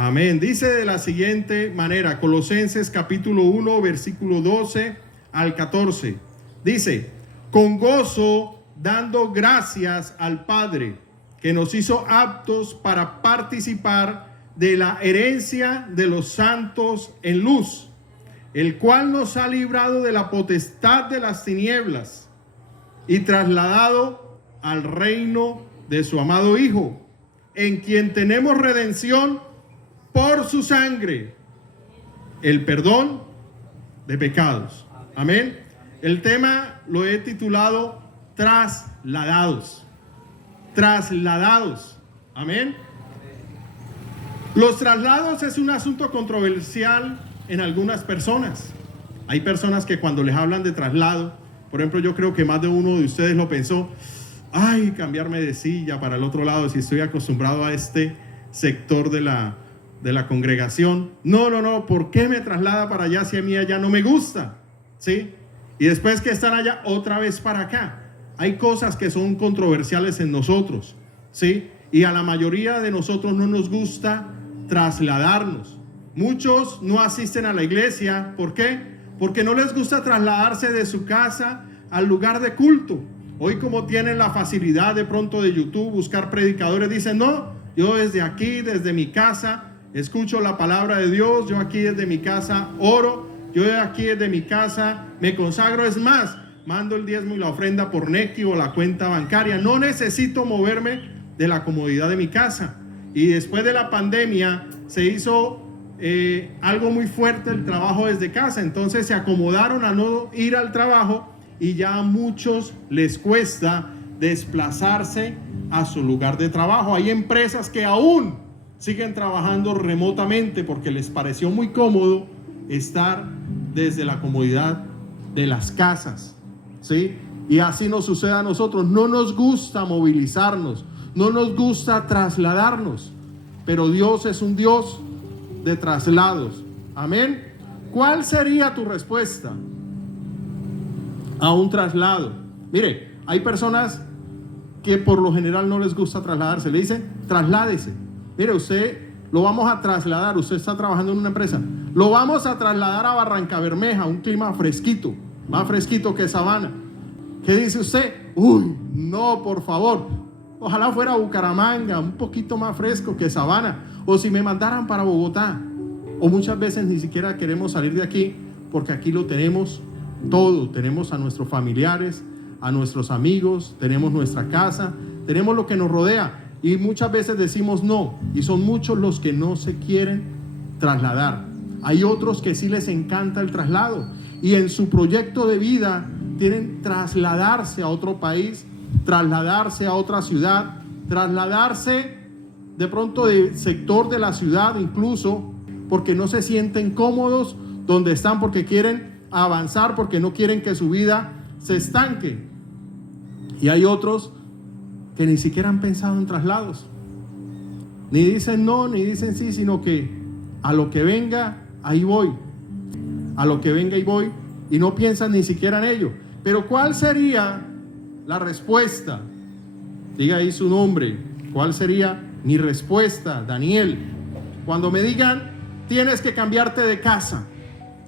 Amén. Dice de la siguiente manera, Colosenses capítulo 1, versículo 12 al 14. Dice, con gozo dando gracias al Padre, que nos hizo aptos para participar de la herencia de los santos en luz, el cual nos ha librado de la potestad de las tinieblas y trasladado al reino de su amado Hijo, en quien tenemos redención por su sangre, el perdón de pecados. Amén. El tema lo he titulado trasladados. Trasladados. Amén. Los traslados es un asunto controversial en algunas personas. Hay personas que cuando les hablan de traslado, por ejemplo, yo creo que más de uno de ustedes lo pensó, ay, cambiarme de silla para el otro lado si estoy acostumbrado a este sector de la congregación. No, ¿por qué me traslada para allá si a mí allá no me gusta? ¿Sí? Y después que están allá, otra vez para acá. Hay cosas que son controversiales en nosotros, ¿sí? Y a la mayoría de nosotros no nos gusta trasladarnos. Muchos no asisten a la iglesia. ¿Por qué? Porque no les gusta trasladarse de su casa al lugar de culto. Hoy, como tienen la facilidad de pronto de YouTube, buscar predicadores, dicen, no, yo desde aquí, desde mi casa, escucho la palabra de Dios, yo aquí desde mi casa oro, yo aquí desde mi casa me consagro, es más, mando el diezmo y la ofrenda por Nequi o la cuenta bancaria, no necesito moverme de la comodidad de mi casa. Y después de la pandemia se hizo algo muy fuerte, el trabajo desde casa, entonces se acomodaron a no ir al trabajo y ya a muchos les cuesta desplazarse a su lugar de trabajo. Hay empresas que aún siguen trabajando remotamente porque les pareció muy cómodo estar desde la comodidad de las casas, ¿sí? Y así nos sucede a nosotros. No nos gusta movilizarnos, no nos gusta trasladarnos, pero Dios es un Dios de traslados. Amén. ¿Cuál sería tu respuesta a un traslado? Mire, hay personas que por lo general no les gusta trasladarse. Le dicen, trasládese. Mire, usted lo vamos a trasladar. Usted está trabajando en una empresa. Lo vamos a trasladar a Barrancabermeja, un clima fresquito, más fresquito que Sabana. ¿Qué dice usted? Uy, no, por favor. Ojalá fuera Bucaramanga, un poquito más fresco que Sabana. O si me mandaran para Bogotá. O muchas veces ni siquiera queremos salir de aquí porque aquí lo tenemos todo. Tenemos a nuestros familiares, a nuestros amigos, tenemos nuestra casa, tenemos lo que nos rodea. Y muchas veces decimos no. Y son muchos los que no se quieren trasladar. Hay otros que sí les encanta el traslado. Y en su proyecto de vida tienen trasladarse a otro país, trasladarse a otra ciudad, trasladarse de pronto del sector de la ciudad incluso, porque no se sienten cómodos donde están, porque quieren avanzar, porque no quieren que su vida se estanque. Y hay otros que ni siquiera han pensado en traslados. Ni dicen no, ni dicen sí, sino que a lo que venga, ahí voy. A lo que venga, ahí voy. Y no piensan ni siquiera en ello. Pero ¿cuál sería la respuesta? Diga ahí su nombre. ¿Cuál sería mi respuesta, Daniel? Cuando me digan, tienes que cambiarte de casa.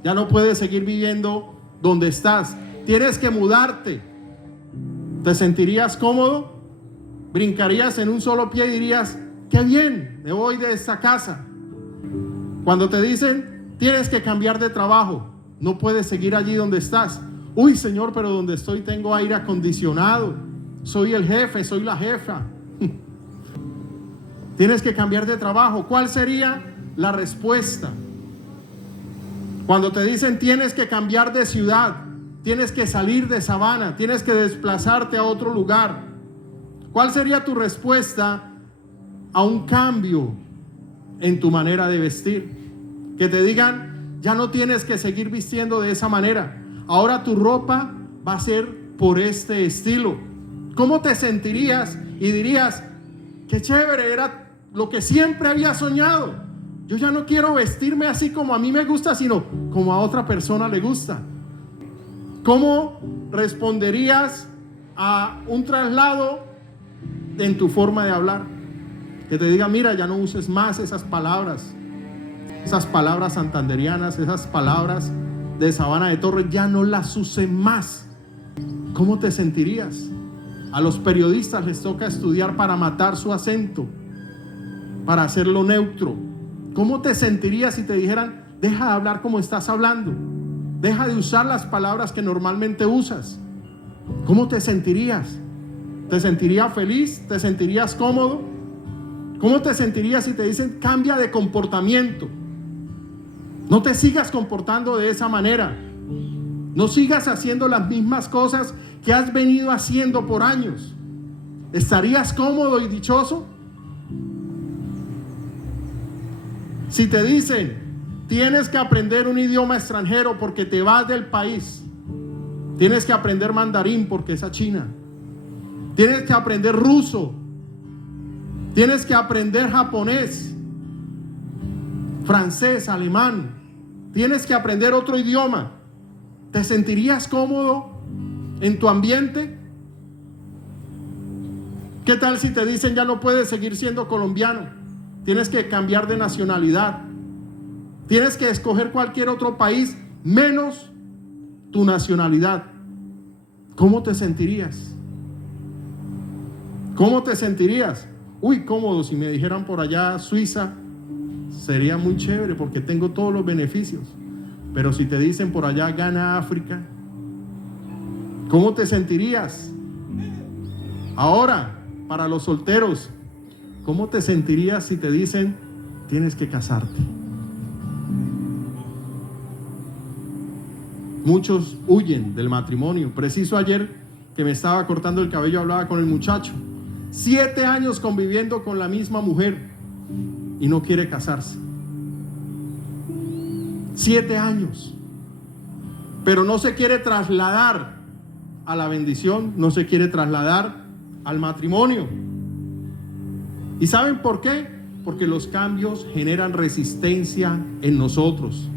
Ya no puedes seguir viviendo donde estás. Tienes que mudarte. ¿Te sentirías cómodo? ¿Brincarías en un solo pie y dirías, qué bien, me voy de esta casa? Cuando te dicen, tienes que cambiar de trabajo, no puedes seguir allí donde estás. Uy, Señor, pero donde estoy tengo aire acondicionado. Soy el jefe, soy la jefa. Tienes que cambiar de trabajo. ¿Cuál sería la respuesta? Cuando te dicen, tienes que cambiar de ciudad, tienes que salir de Sabana, tienes que desplazarte a otro lugar. ¿Cuál sería tu respuesta a un cambio en tu manera de vestir? Que te digan, ya no tienes que seguir vistiendo de esa manera. Ahora tu ropa va a ser por este estilo. ¿Cómo te sentirías? Y dirías, qué chévere, era lo que siempre había soñado. Yo ya no quiero vestirme así como a mí me gusta, sino como a otra persona le gusta. ¿Cómo responderías a un traslado en tu forma de hablar? Que te diga, mira, ya no uses más esas palabras. esas palabras santanderianas, esas palabras de Sabana de Torres, ya no las use más. ¿Cómo te sentirías? A los periodistas les toca estudiar para matar su acento, para hacerlo neutro. ¿Cómo te sentirías si te dijeran, deja de hablar como estás hablando? Deja de usar las palabras que normalmente usas. ¿Cómo te sentirías? ¿Te sentirías feliz? ¿Te sentirías cómodo? ¿Cómo te sentirías si te dicen, cambia de comportamiento? No te sigas comportando de esa manera. No sigas haciendo las mismas cosas que has venido haciendo por años. ¿Estarías cómodo y dichoso? Si te dicen, tienes que aprender un idioma extranjero porque te vas del país, tienes que aprender mandarín porque es a China, tienes que aprender ruso, tienes que aprender japonés, francés, alemán, tienes que aprender otro idioma, ¿te sentirías cómodo en tu ambiente? ¿Qué tal si te dicen, ya no puedes seguir siendo colombiano? Tienes que cambiar de nacionalidad. Tienes que escoger cualquier otro país menos tu nacionalidad. ¿Cómo te sentirías? ¿Cómo te sentirías? Uy, cómodo. Si me dijeran por allá Suiza, sería muy chévere porque tengo todos los beneficios. Pero si te dicen por allá Ghana, África, ¿cómo te sentirías? Ahora, para los solteros, ¿cómo te sentirías si te dicen, tienes que casarte? Muchos huyen del matrimonio. Preciso ayer que me estaba cortando el cabello, hablaba con el muchacho. 7 años conviviendo con la misma mujer y no quiere casarse. 7 años. Pero no se quiere trasladar a la bendición, no se quiere trasladar al matrimonio. ¿Y saben por qué? Porque los cambios generan resistencia en nosotros.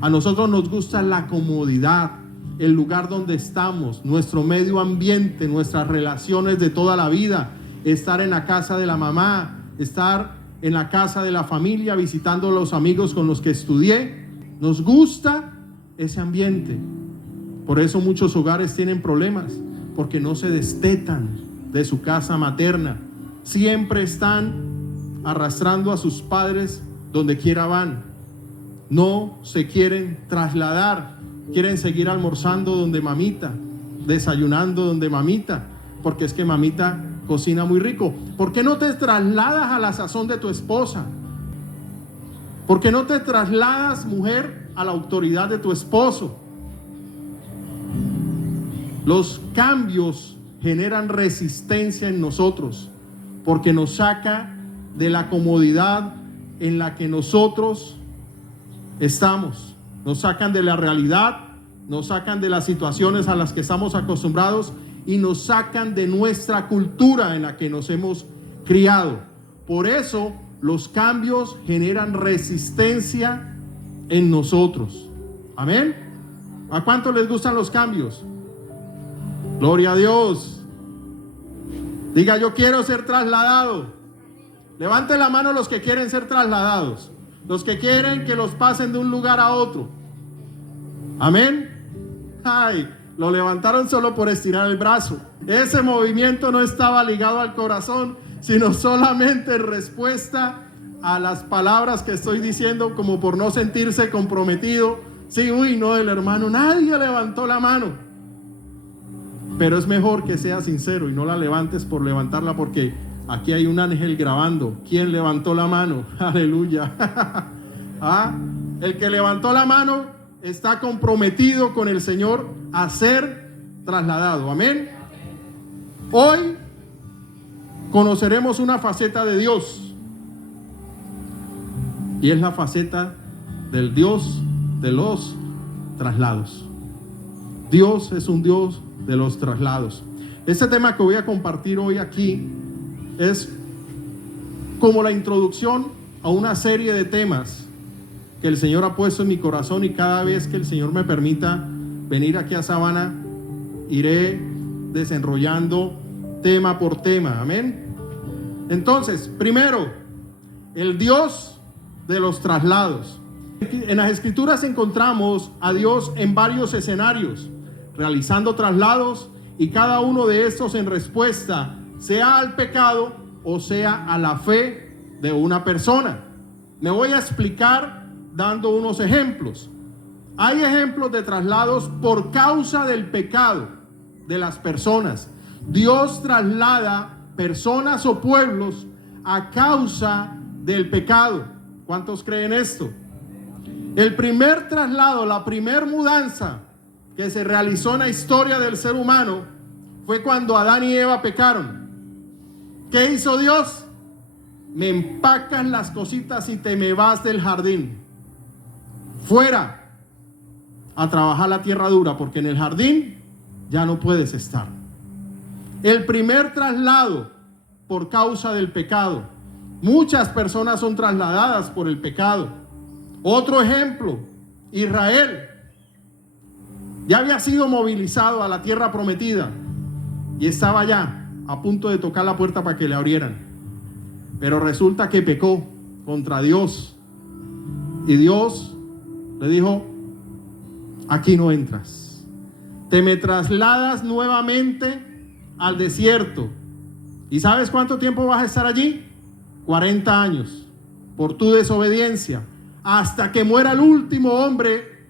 A nosotros nos gusta la comodidad, el lugar donde estamos, nuestro medio ambiente, nuestras relaciones de toda la vida, estar en la casa de la mamá, estar en la casa de la familia, visitando a los amigos con los que estudié. Nos gusta ese ambiente. Por eso muchos hogares tienen problemas, porque no se destetan de su casa materna. Siempre están arrastrando a sus padres donde quiera van. No se quieren trasladar. Quieren seguir almorzando donde mamita, desayunando donde mamita, porque es que mamita cocina muy rico. ¿Por qué no te trasladas a la sazón de tu esposa? ¿Por qué no te trasladas, mujer, a la autoridad de tu esposo? Los cambios generan resistencia en nosotros, porque nos saca de la comodidad en la que nosotros estamos. Nos sacan de la realidad, nos sacan de las situaciones a las que estamos acostumbrados y nos sacan de nuestra cultura en la que nos hemos criado. Por eso los cambios generan resistencia en nosotros. Amén. ¿A cuánto les gustan los cambios? Gloria a Dios. Diga, yo quiero ser trasladado. Levante la mano los que quieren ser trasladados. Los que quieren que los pasen de un lugar a otro. Amén. Ay, lo levantaron solo por estirar el brazo. Ese movimiento no estaba ligado al corazón, sino solamente en respuesta a las palabras que estoy diciendo, como por no sentirse comprometido. Sí, uy, no, el hermano, nadie levantó la mano. Pero es mejor que seas sincero y no la levantes por levantarla, porque aquí hay un ángel grabando. ¿Quién levantó la mano? Aleluya. ¿Ah? El que levantó la mano está comprometido con el Señor a ser trasladado. Amén. Hoy conoceremos una faceta de Dios, y es la faceta del Dios de los traslados. Dios es un Dios de los traslados. Este tema que voy a compartir hoy aquí es como la introducción a una serie de temas que el Señor ha puesto en mi corazón, y cada vez que el Señor me permita venir aquí a Sabana, iré desenrollando tema por tema. Amén. Entonces, primero, el Dios de los traslados. En las Escrituras encontramos a Dios en varios escenarios, realizando traslados, y cada uno de estos en respuesta, sea al pecado o sea a la fe de una persona. Me voy a explicar dando unos ejemplos. Hay ejemplos de traslados por causa del pecado de las personas. Dios traslada personas o pueblos a causa del pecado. ¿Cuántos creen esto? El primer traslado, la primera mudanza que se realizó en la historia del ser humano fue cuando Adán y Eva pecaron. ¿Qué hizo Dios? Me empacas las cositas y te me vas del jardín. Fuera a trabajar la tierra dura, porque en el jardín ya no puedes estar. El primer traslado por causa del pecado. Muchas personas son trasladadas por el pecado. Otro ejemplo, Israel ya había sido movilizado a la tierra prometida y estaba ya a punto de tocar la puerta para que le abrieran. Pero resulta que pecó contra Dios y Dios le dijo: aquí no entras, te me trasladas nuevamente al desierto. ¿Y sabes cuánto tiempo vas a estar allí? 40 años, por tu desobediencia, hasta que muera el último hombre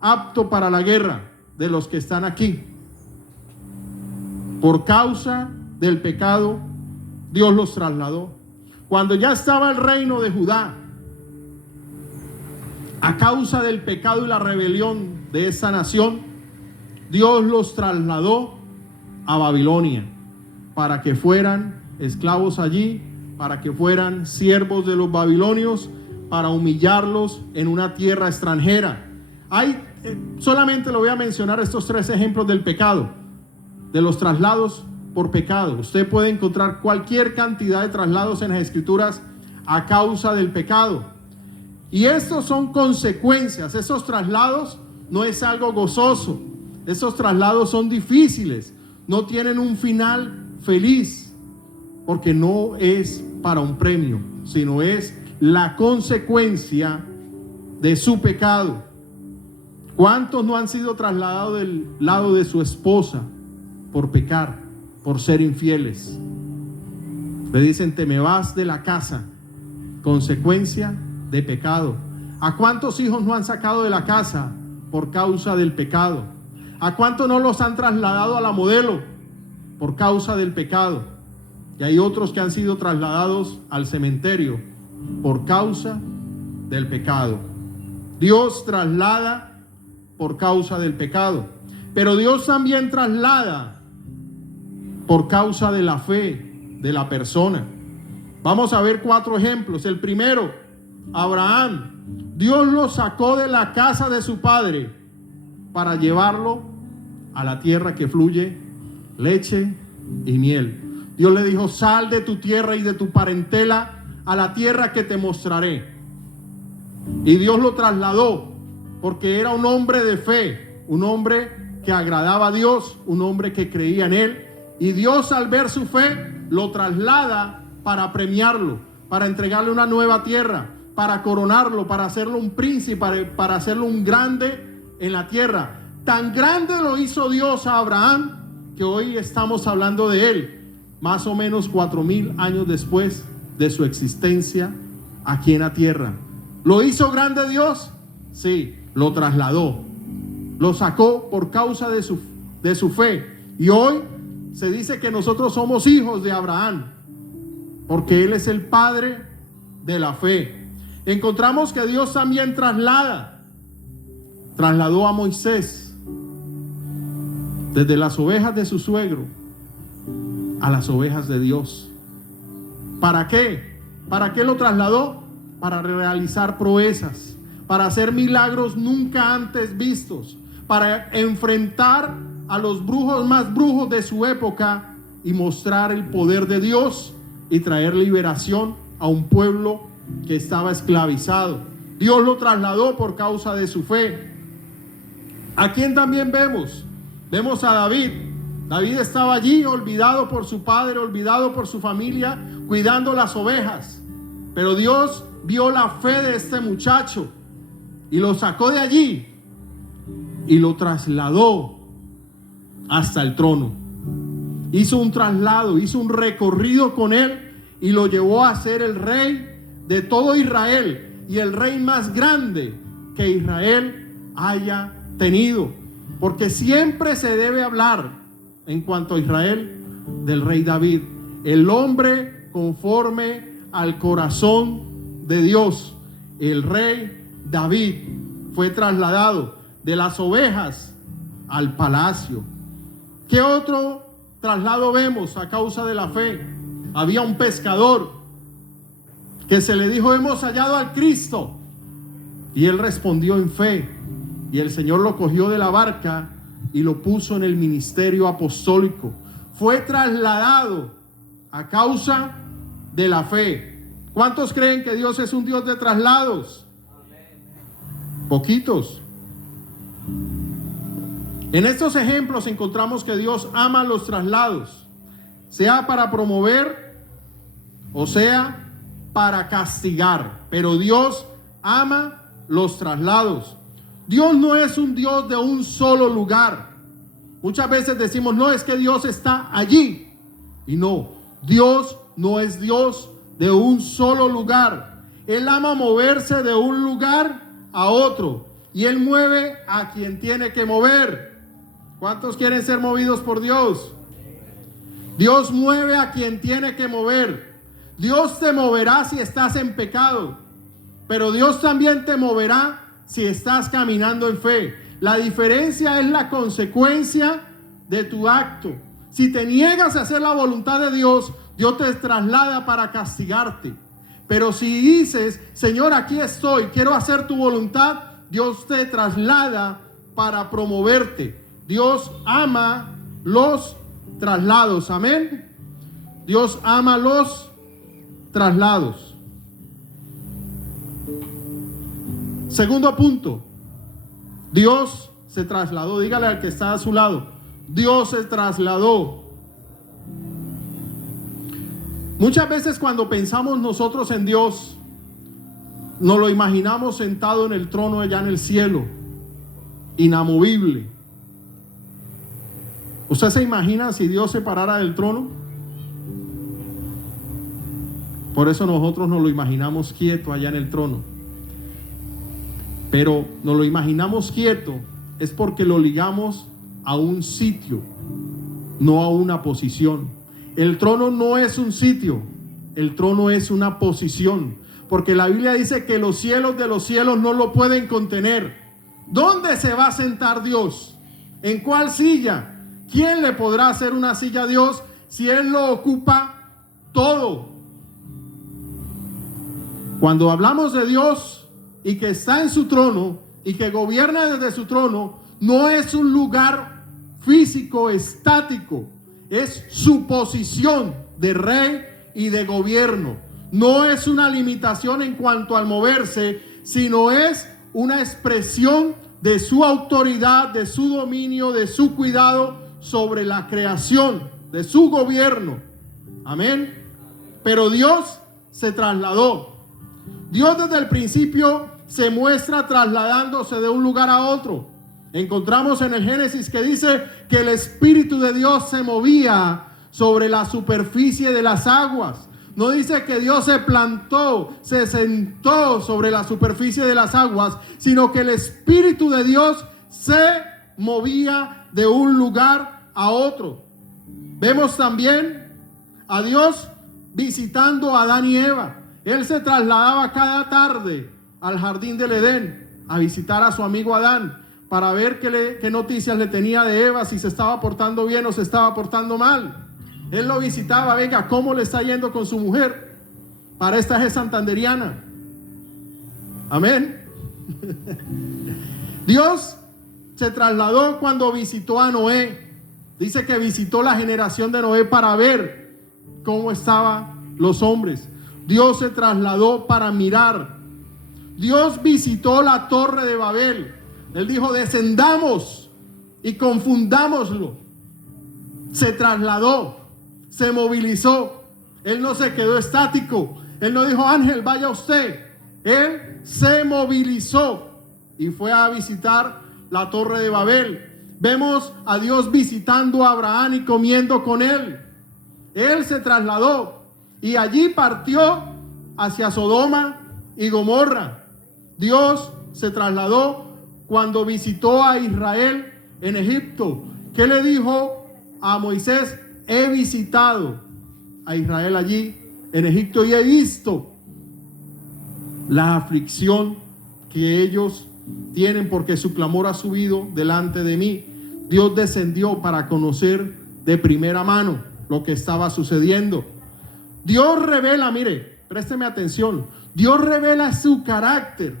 apto para la guerra de los que están aquí. Por causa del pecado, Dios los trasladó. Cuando ya estaba el reino de Judá, a causa del pecado y la rebelión de esa nación, Dios los trasladó a Babilonia para que fueran esclavos allí, para que fueran siervos de los babilonios, para humillarlos en una tierra extranjera. Solamente lo voy a mencionar estos 3 ejemplos del pecado, de los traslados por pecado. Usted puede encontrar cualquier cantidad de traslados en las Escrituras a causa del pecado. Y estos son consecuencias. Esos traslados no es algo gozoso. Esos traslados son difíciles. No tienen un final feliz, porque no es para un premio, sino es la consecuencia de su pecado. ¿Cuántos no han sido trasladados del lado de su esposa por pecar, por ser infieles? Le dicen: te me vas de la casa, consecuencia de pecado. ¿A cuántos hijos no han sacado de la casa por causa del pecado? ¿A cuántos no los han trasladado a la modelo por causa del pecado? Y hay otros que han sido trasladados al cementerio por causa del pecado. Dios traslada por causa del pecado, pero Dios también traslada por causa de la fe de la persona. Vamos a ver 4 ejemplos. El primero, Abraham. Dios lo sacó de la casa de su padre para llevarlo a la tierra que fluye leche y miel. Dios le dijo: sal de tu tierra y de tu parentela a la tierra que te mostraré. Y Dios lo trasladó porque era un hombre de fe, un hombre que agradaba a Dios, un hombre que creía en Él. Y Dios, al ver su fe, lo traslada para premiarlo, para entregarle una nueva tierra, para coronarlo, para hacerlo un príncipe, para hacerlo un grande en la tierra. Tan grande lo hizo Dios a Abraham que hoy estamos hablando de él, más o menos 4000 años después de su existencia aquí en la tierra. ¿Lo hizo grande Dios? Sí, lo trasladó, lo sacó por causa de su fe. Y hoy se dice que nosotros somos hijos de Abraham, porque él es el padre de la fe. Encontramos que Dios también trasladó a Moisés desde las ovejas de su suegro a las ovejas de Dios. ¿Para qué? ¿Para qué lo trasladó? Para realizar proezas, para hacer milagros nunca antes vistos, para enfrentar a los brujos más brujos de su época y mostrar el poder de Dios y traer liberación a un pueblo que estaba esclavizado. Dios lo trasladó por causa de su fe. ¿A quién también vemos? Vemos a David. David estaba allí olvidado por su padre, olvidado por su familia, cuidando las ovejas. Pero Dios vio la fe de este muchacho y lo sacó de allí y lo trasladó hasta el trono. Hizo un traslado, hizo un recorrido con él y lo llevó a ser el rey de todo Israel y el rey más grande que Israel haya tenido. Porque siempre se debe hablar en cuanto a Israel del rey David, el hombre conforme al corazón de Dios. El rey David fue trasladado de las ovejas al palacio. ¿Qué otro traslado vemos a causa de la fe? Había un pescador que se le dijo: hemos hallado al Cristo. Y él respondió en fe. Y el Señor lo cogió de la barca y lo puso en el ministerio apostólico. Fue trasladado a causa de la fe. ¿Cuántos creen que Dios es un Dios de traslados? Poquitos. En estos ejemplos encontramos que Dios ama los traslados, sea para promover o sea para castigar, pero Dios ama los traslados. Dios no es un Dios de un solo lugar. Muchas veces decimos: no, es que Dios está allí. Y no, Dios no es Dios de un solo lugar. Él ama moverse de un lugar a otro, y Él mueve a quien tiene que mover. ¿Cuántos quieren ser movidos por Dios? Dios mueve a quien tiene que mover. Dios te moverá si estás en pecado, pero Dios también te moverá si estás caminando en fe. La diferencia es la consecuencia de tu acto. Si te niegas a hacer la voluntad de Dios, Dios te traslada para castigarte. Pero si dices: Señor, aquí estoy, quiero hacer tu voluntad, Dios te traslada para promoverte. Dios ama los traslados. Amén. Dios ama los traslados. Segundo punto: Dios se trasladó. Dígale al que está a su lado: Dios se trasladó. Muchas veces cuando pensamos nosotros en Dios, nos lo imaginamos sentado en el trono allá en el cielo, inamovible. ¿Usted se imagina si Dios se parara del trono? Por eso nosotros nos lo imaginamos quieto allá en el trono. Pero nos lo imaginamos quieto es porque lo ligamos a un sitio, no a una posición. El trono no es un sitio, el trono es una posición. Porque la Biblia dice que los cielos de los cielos no lo pueden contener. ¿Dónde se va a sentar Dios? ¿En cuál silla? ¿Quién le podrá hacer una silla a Dios si Él lo ocupa todo? Cuando hablamos de Dios y que está en su trono y que gobierna desde su trono, no es un lugar físico estático, es su posición de rey y de gobierno. No es una limitación en cuanto al moverse, sino es una expresión de su autoridad, de su dominio, de su cuidado sobre la creación, de su gobierno. Amén. Pero Dios se trasladó. Dios desde el principio se muestra trasladándose de un lugar a otro. Encontramos en el Génesis que dice que el Espíritu de Dios se movía sobre la superficie de las aguas. No dice que Dios se plantó, se sentó sobre la superficie de las aguas, sino que el Espíritu de Dios se movía de un lugar a otro. Vemos también a Dios visitando a Adán y Eva. Él se trasladaba cada tarde al jardín del Edén a visitar a su amigo Adán para ver qué noticias le tenía de Eva, si se estaba portando bien o se estaba portando mal. Él lo visitaba: venga, ¿cómo le está yendo con su mujer? Para esta es santanderiana. Amén. Dios se trasladó cuando visitó a Noé. Dice que visitó la generación de Noé para ver cómo estaban los hombres. Dios se trasladó para mirar. Dios visitó la torre de Babel. Él dijo: descendamos y confundámoslo. Se trasladó, se movilizó. Él no se quedó estático. Él no dijo: Ángel, vaya usted. Él se movilizó. y fue a visitar la Torre de Babel. Vemos a Dios visitando a Abraham y comiendo con él. Él se trasladó y allí partió hacia Sodoma y Gomorra. Dios se trasladó cuando visitó a Israel en Egipto. ¿Qué le dijo a Moisés? He visitado a Israel allí en Egipto y he visto la aflicción que ellos tienen porque su clamor ha subido delante de mí. Dios descendió para conocer de primera mano lo que estaba sucediendo. Dios revela, mire, présteme atención, Dios revela su carácter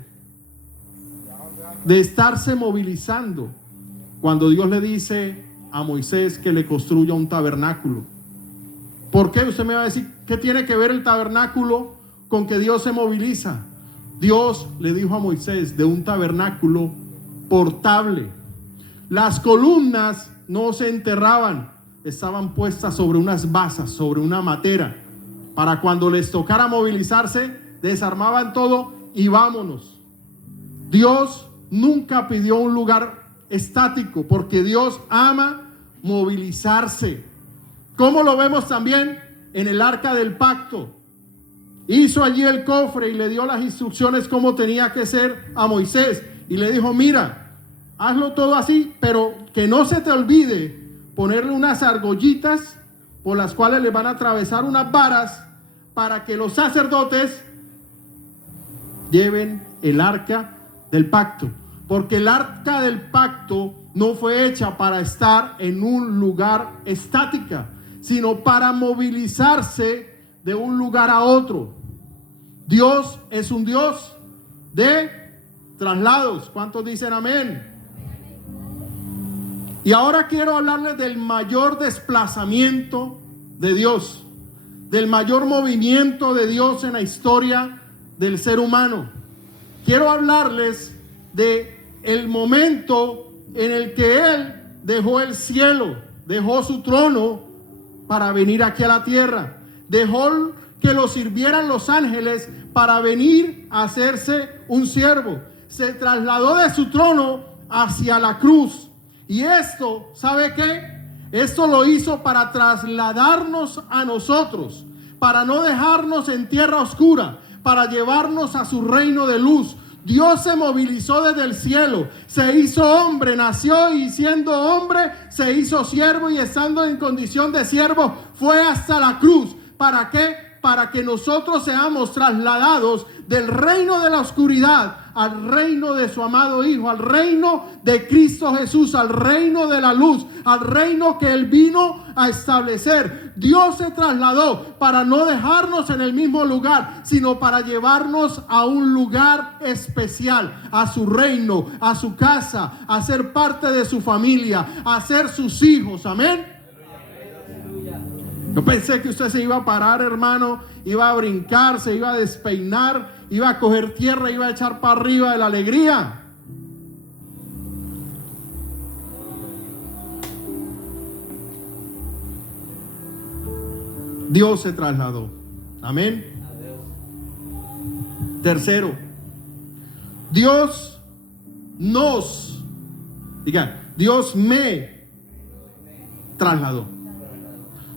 de estarse movilizando cuando Dios le dice a Moisés que le construya un tabernáculo. ¿Por qué? Usted me va a decir, ¿qué tiene que ver el tabernáculo con que Dios se moviliza? Dios le dijo a Moisés de un tabernáculo portable. Las columnas no se enterraban, estaban puestas sobre unas basas, sobre una matera, para cuando les tocara movilizarse, desarmaban todo y vámonos. Dios nunca pidió un lugar estático, porque Dios ama movilizarse. ¿Cómo lo vemos también en el arca del pacto? Hizo allí el cofre y le dio las instrucciones cómo tenía que ser a Moisés. Y le dijo, mira, hazlo todo así, pero que no se te olvide ponerle unas argollitas por las cuales le van a atravesar unas varas para que los sacerdotes lleven el arca del pacto. Porque el arca del pacto no fue hecha para estar en un lugar estática, sino para movilizarse de un lugar a otro. Dios es un Dios de traslados. ¿Cuántos dicen amén? Y ahora quiero hablarles del mayor desplazamiento de Dios, del mayor movimiento de Dios en la historia del ser humano. Quiero hablarles de el momento en el que Él dejó el cielo, dejó su trono para venir aquí a la tierra, dejó que lo sirvieran los ángeles para venir a hacerse un siervo. Se trasladó de su trono hacia la cruz. Y esto, ¿sabe qué? Esto lo hizo para trasladarnos a nosotros, para no dejarnos en tierra oscura, para llevarnos a su reino de luz. Dios se movilizó desde el cielo, se hizo hombre, nació y siendo hombre se hizo siervo y estando en condición de siervo fue hasta la cruz. ¿Para qué? Para que nosotros seamos trasladados del reino de la oscuridad al reino de su amado Hijo, al reino de Cristo Jesús, al reino de la luz, al reino que Él vino a establecer. Dios se trasladó para no dejarnos en el mismo lugar, sino para llevarnos a un lugar especial, a su reino, a su casa, a ser parte de su familia, a ser sus hijos. Amén. Yo pensé que usted se iba a parar, hermano, iba a brincar, se iba a despeinar, iba a coger tierra, iba a echar para arriba de la alegría. Dios se trasladó. Amén. Tercero, Dios me trasladó.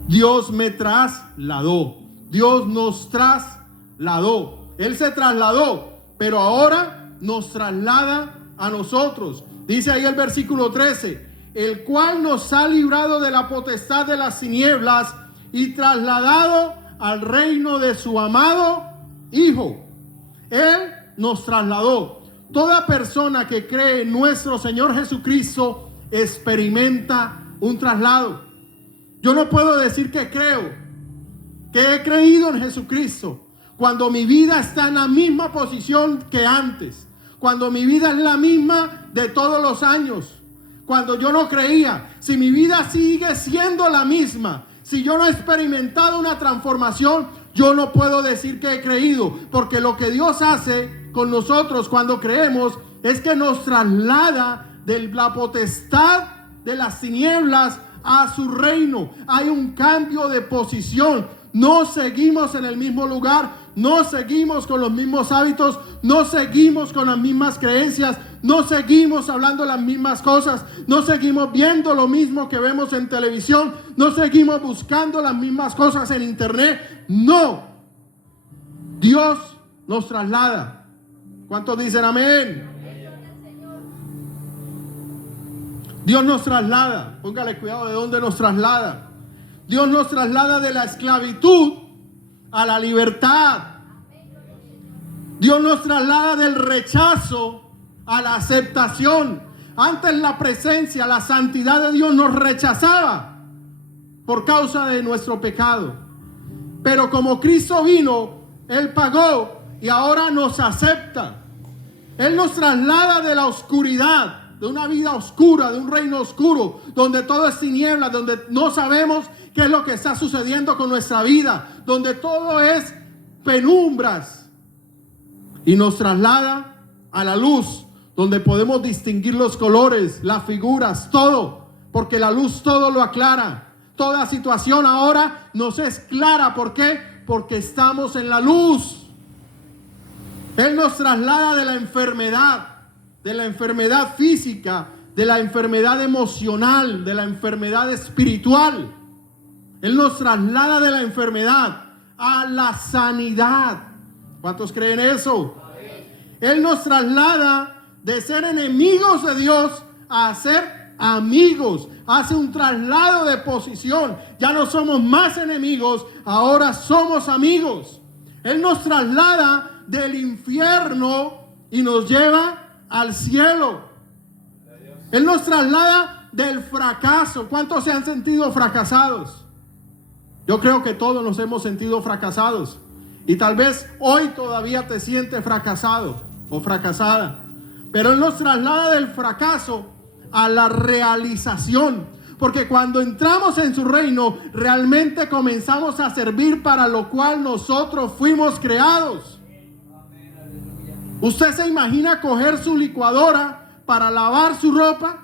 Dios me trasladó. Dios nos trasladó. Él se trasladó, pero ahora nos traslada a nosotros. Dice ahí el versículo 13, el cual nos ha librado de la potestad de las tinieblas y trasladado al reino de su amado Hijo. Él nos trasladó. Toda persona que cree en nuestro Señor Jesucristo experimenta un traslado. Yo no puedo decir que creo, que he creído en Jesucristo, cuando mi vida está en la misma posición que antes, cuando mi vida es la misma de todos los años, cuando yo no creía. Si mi vida sigue siendo la misma, si yo no he experimentado una transformación, yo no puedo decir que he creído, porque lo que Dios hace con nosotros cuando creemos es que nos traslada de la potestad de las tinieblas a su reino. Hay un cambio de posición. No seguimos en el mismo lugar. no seguimos con los mismos hábitos, no seguimos con las mismas creencias, no seguimos hablando las mismas cosas, no seguimos viendo lo mismo que vemos en televisión, no seguimos buscando las mismas cosas en internet. No, Dios nos traslada. ¿Cuántos dicen amén? Dios nos traslada. Póngale cuidado de dónde nos traslada. Dios nos traslada de la esclavitud a la libertad. Dios nos traslada del rechazo a la aceptación. Antes la presencia, la santidad de Dios nos rechazaba por causa de nuestro pecado. Pero como Cristo vino, Él pagó y ahora nos acepta. Él nos traslada de la oscuridad, de una vida oscura, de un reino oscuro, donde todo es tinieblas, donde no sabemos qué es lo que está sucediendo con nuestra vida, donde todo es penumbras, y nos traslada a la luz, donde podemos distinguir los colores, las figuras, todo, porque la luz todo lo aclara. Toda situación ahora nos es clara. ¿Por qué? Porque estamos en la luz. Él nos traslada de la enfermedad física, de la enfermedad emocional, de la enfermedad espiritual. Él nos traslada de la enfermedad a la sanidad. ¿Cuántos creen eso? Él nos traslada de ser enemigos de Dios a ser amigos. Hace un traslado de posición. Ya no somos más enemigos, ahora somos amigos. Él nos traslada del infierno y nos lleva al cielo. Él nos traslada del fracaso. ¿Cuántos se han sentido fracasados? Yo creo que todos nos hemos sentido fracasados. Y tal vez hoy todavía te sientes fracasado o fracasada. Pero Él nos traslada del fracaso a la realización. Porque cuando entramos en su reino, realmente comenzamos a servir para lo cual nosotros fuimos creados. ¿Usted se imagina coger su licuadora para lavar su ropa?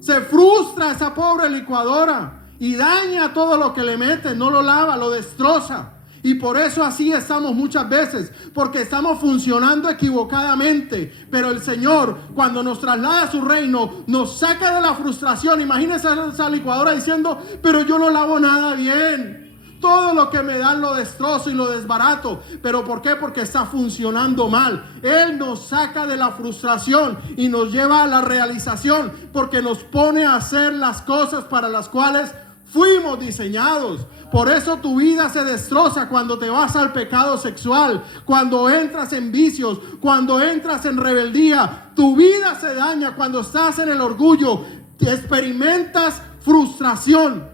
Se frustra esa pobre licuadora y daña todo lo que le mete, no lo lava, lo destroza. Y por eso así estamos muchas veces, porque estamos funcionando equivocadamente. Pero el Señor, cuando nos traslada a su reino, nos saca de la frustración. Imagínense esa licuadora diciendo, pero yo no lavo nada bien. Todo lo que me dan lo destrozo y lo desbarato. ¿Pero por qué? Porque está funcionando mal. Él nos saca de la frustración y nos lleva a la realización, porque nos pone a hacer las cosas para las cuales fuimos diseñados. Por eso tu vida se destroza cuando te vas al pecado sexual, cuando entras en vicios, cuando entras en rebeldía. Tu vida se daña cuando estás en el orgullo. Experimentas frustración.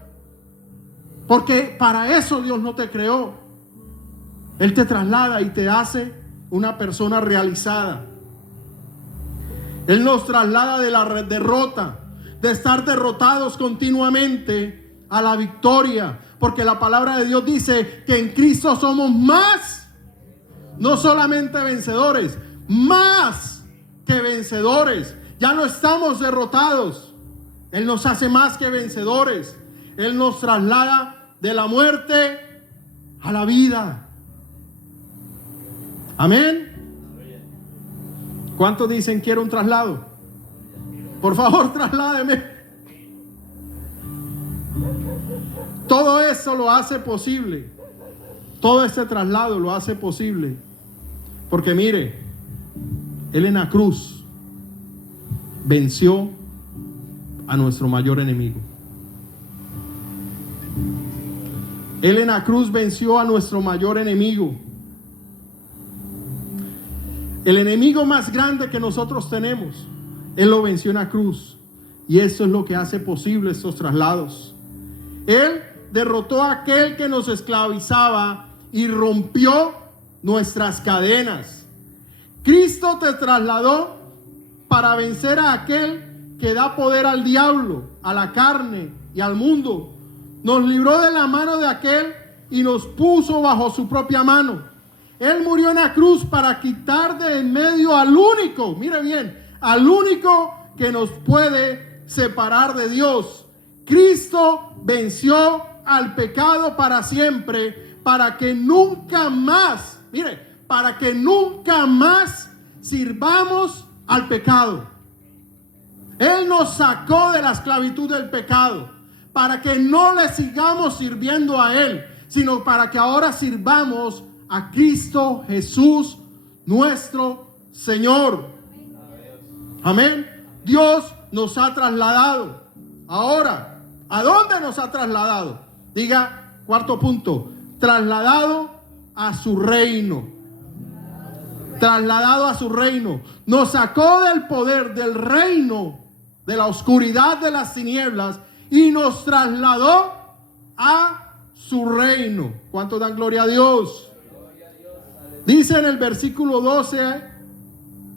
Porque para eso Dios no te creó. Él te traslada y te hace una persona realizada. Él nos traslada de la derrota, de estar derrotados continuamente, a la victoria. Porque la palabra de Dios dice que en Cristo somos más, no solamente vencedores, más que vencedores. Ya no estamos derrotados. Él nos hace más que vencedores. Él nos traslada de la muerte a la vida. Amén. ¿Cuántos dicen quiero un traslado? Por favor, trasládeme. Todo eso lo hace posible. Todo este traslado lo hace posible. Porque mire, Él en la cruz venció a nuestro mayor enemigo. Él en la cruz venció a nuestro mayor enemigo. El enemigo más grande que nosotros tenemos, Él lo venció en la cruz. Y eso es lo que hace posible estos traslados. Él derrotó a aquel que nos esclavizaba y rompió nuestras cadenas. Cristo te trasladó para vencer a aquel que da poder al diablo, a la carne y al mundo. Nos libró de la mano de aquel y nos puso bajo su propia mano. Él murió en la cruz para quitar de en medio al único, mire bien, al único que nos puede separar de Dios. Cristo venció al pecado para siempre, para que nunca más, mire, para que nunca más sirvamos al pecado. Él nos sacó de la esclavitud del pecado para que no le sigamos sirviendo a Él, sino para que ahora sirvamos a Cristo Jesús, nuestro Señor. Amén. Dios nos ha trasladado. Ahora, ¿a dónde nos ha trasladado? Diga, cuarto punto, trasladado a su reino. Trasladado a su reino. Nos sacó del poder del reino, de la oscuridad de las tinieblas, y nos trasladó a su reino. ¿Cuántos dan gloria a Dios? Dice en el versículo 12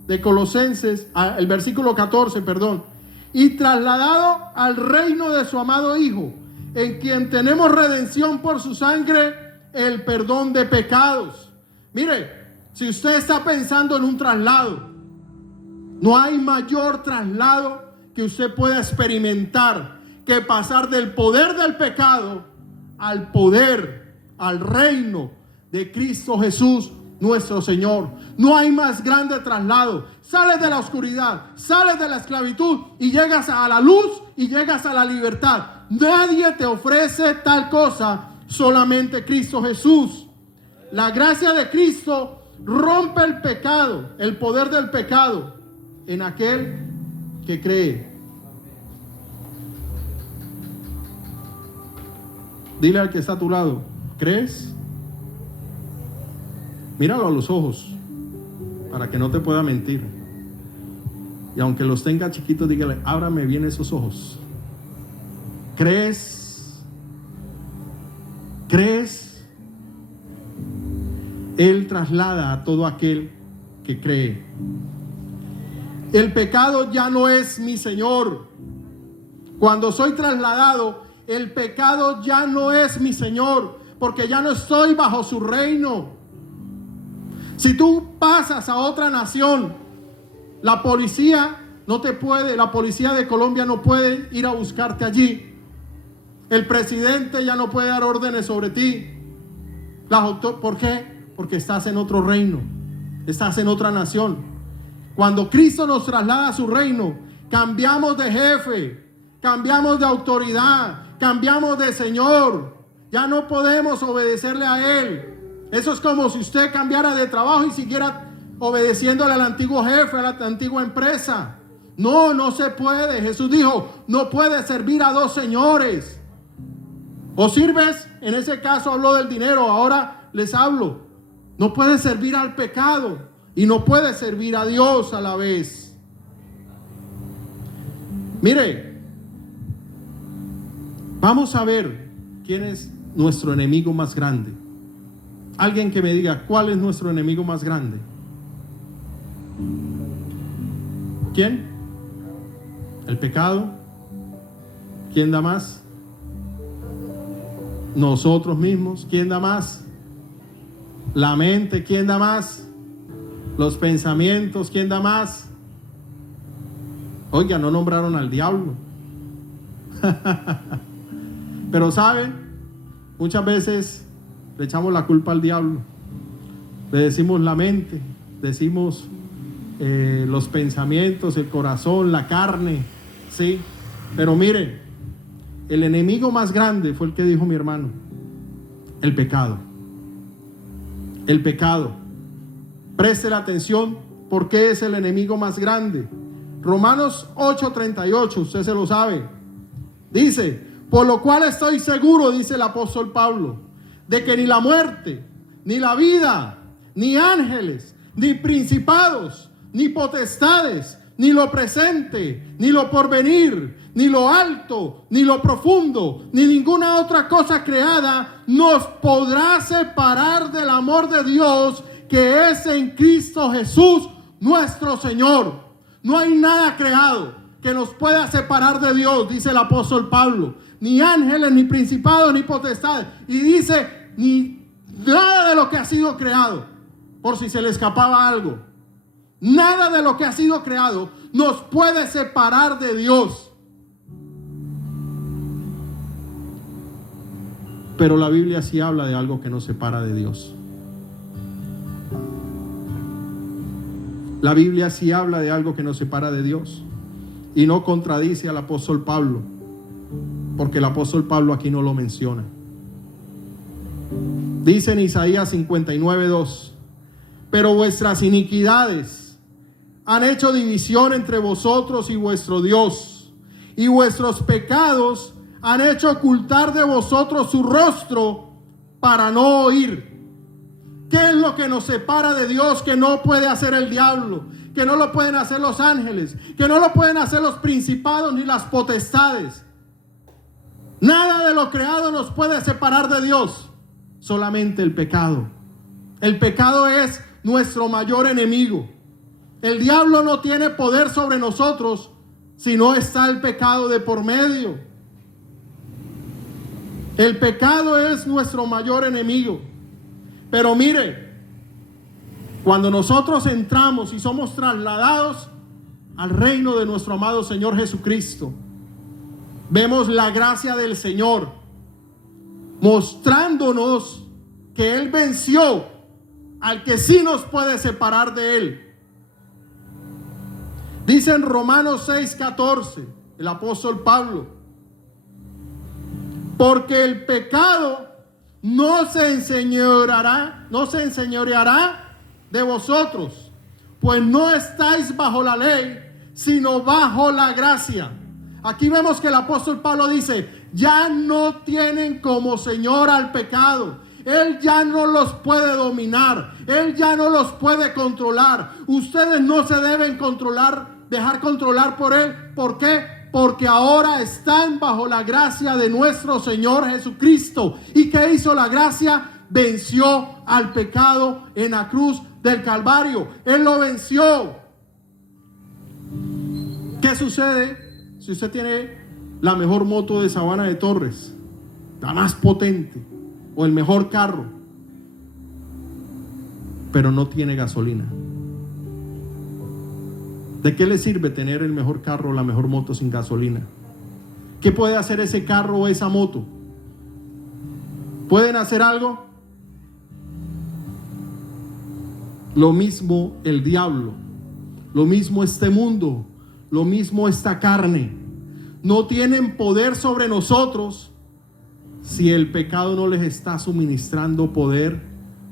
de Colosenses, el versículo 14, perdón, y trasladado al reino de su amado Hijo, en quien tenemos redención por su sangre, el perdón de pecados. Mire, si usted está pensando en un traslado, no hay mayor traslado que usted pueda experimentar que pasar del poder del pecado al poder, al reino de Cristo Jesús, nuestro Señor. No hay más grande traslado. Sales de la oscuridad, sales de la esclavitud y llegas a la luz y llegas a la libertad. Nadie te ofrece tal cosa, solamente Cristo Jesús. La gracia de Cristo rompe el pecado, el poder del pecado en aquel que cree. Dile al que está a tu lado, ¿crees? Míralo a los ojos para que no te pueda mentir. Y aunque los tenga chiquitos, dígale, ábrame bien esos ojos. ¿Crees? ¿Crees? Él traslada a todo aquel que cree. El pecado ya no es mi Señor. Cuando soy trasladado, el pecado ya no es mi Señor, porque ya no estoy bajo su reino. Si tú pasas a otra nación, la policía no te puede, la policía de Colombia no puede ir a buscarte allí. El presidente ya no puede dar órdenes sobre ti. ¿Por qué? Porque estás en otro reino, estás en otra nación. Cuando Cristo nos traslada a su reino, cambiamos de jefe, cambiamos de autoridad, cambiamos de Señor. Ya no podemos obedecerle a Él. Eso es como si usted cambiara de trabajo y siguiera obedeciéndole al antiguo jefe, a la antigua empresa. No, no se puede. Jesús dijo, no puedes servir a dos señores. O sirves, en ese caso habló del dinero, ahora les hablo. No puedes servir al pecado y no puedes servir a Dios a la vez. Mire, vamos a ver quién es nuestro enemigo más grande. Alguien que me diga, ¿cuál es nuestro enemigo más grande? ¿Quién? ¿El pecado? ¿Quién da más? Nosotros mismos. ¿Quién da más? La mente. ¿Quién da más? Los pensamientos. ¿Quién da más? Oiga, no nombraron al diablo. Pero ¿saben? Muchas veces le echamos la culpa al diablo. Le decimos la mente, decimos los pensamientos, el corazón, la carne, ¿sí? Pero miren, el enemigo más grande fue el que dijo mi hermano, el pecado. El pecado. Preste la atención, ¿por qué es el enemigo más grande? Romanos 8:38, usted se lo sabe. Dice, por lo cual estoy seguro, dice el apóstol Pablo, de que ni la muerte, ni la vida, ni ángeles, ni principados, ni potestades, ni lo presente, ni lo porvenir, ni lo alto, ni lo profundo, ni ninguna otra cosa creada nos podrá separar del amor de Dios que es en Cristo Jesús, nuestro Señor. No hay nada creado que nos pueda separar de Dios, dice el apóstol Pablo. Ni ángeles, ni principados, ni potestades. Y dice, ni nada de lo que ha sido creado, por si se le escapaba algo. Nada de lo que ha sido creado nos puede separar de Dios. Pero la Biblia sí habla de algo que nos separa de Dios. La Biblia sí habla de algo que nos separa de Dios. Y no contradice al apóstol Pablo, porque el apóstol Pablo aquí no lo menciona. Dice en Isaías 59:2: pero vuestras iniquidades han hecho división entre vosotros y vuestro Dios, y vuestros pecados han hecho ocultar de vosotros su rostro para no oír. ¿Qué es lo que nos separa de Dios que no puede hacer el diablo? Que no lo pueden hacer los ángeles, que no lo pueden hacer los principados ni las potestades. Nada de lo creado nos puede separar de Dios, solamente el pecado. El pecado es nuestro mayor enemigo. El diablo no tiene poder sobre nosotros si no está el pecado de por medio. El pecado es nuestro mayor enemigo. Pero mire, cuando nosotros entramos y somos trasladados al reino de nuestro amado Señor Jesucristo, vemos la gracia del Señor mostrándonos que Él venció al que sí nos puede separar de Él. Dice en Romanos 6:14 el apóstol Pablo: porque el pecado no se enseñoreará de vosotros, pues no estáis bajo la ley, sino bajo la gracia. Aquí vemos que el apóstol Pablo dice: ya no tienen como señor al pecado. Él ya no los puede dominar. Él ya no los puede controlar. Ustedes no se deben dejar controlar por Él. ¿Por qué? Porque ahora están bajo la gracia de nuestro Señor Jesucristo. ¿Y qué hizo la gracia? Venció al pecado en la cruz del Calvario. Él lo venció. ¿Qué sucede si usted tiene la mejor moto de Sabana de Torres, la más potente, o el mejor carro, pero no tiene gasolina? ¿De qué le sirve tener el mejor carro o la mejor moto sin gasolina? ¿Qué puede hacer ese carro o esa moto? ¿Pueden hacer algo? Lo mismo el diablo, lo mismo este mundo, lo mismo esta carne. No tienen poder sobre nosotros si el pecado no les está suministrando poder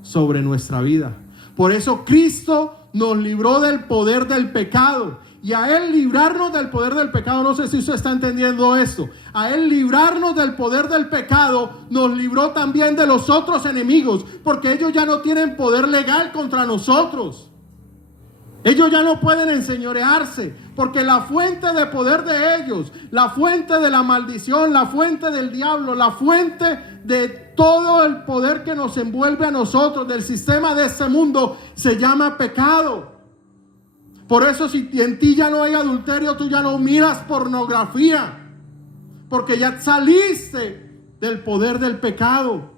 sobre nuestra vida. Por eso Cristo nos libró del poder del pecado. Y a Él librarnos del poder del pecado, no sé si usted está entendiendo esto, a Él librarnos del poder del pecado, nos libró también de los otros enemigos, porque ellos ya no tienen poder legal contra nosotros. Ellos ya no pueden enseñorearse, porque la fuente de poder de ellos, la fuente de la maldición, la fuente del diablo, la fuente de todo el poder que nos envuelve a nosotros, del sistema de este mundo, se llama pecado. Por eso si en ti ya no hay adulterio, tú ya no miras pornografía, porque ya saliste del poder del pecado.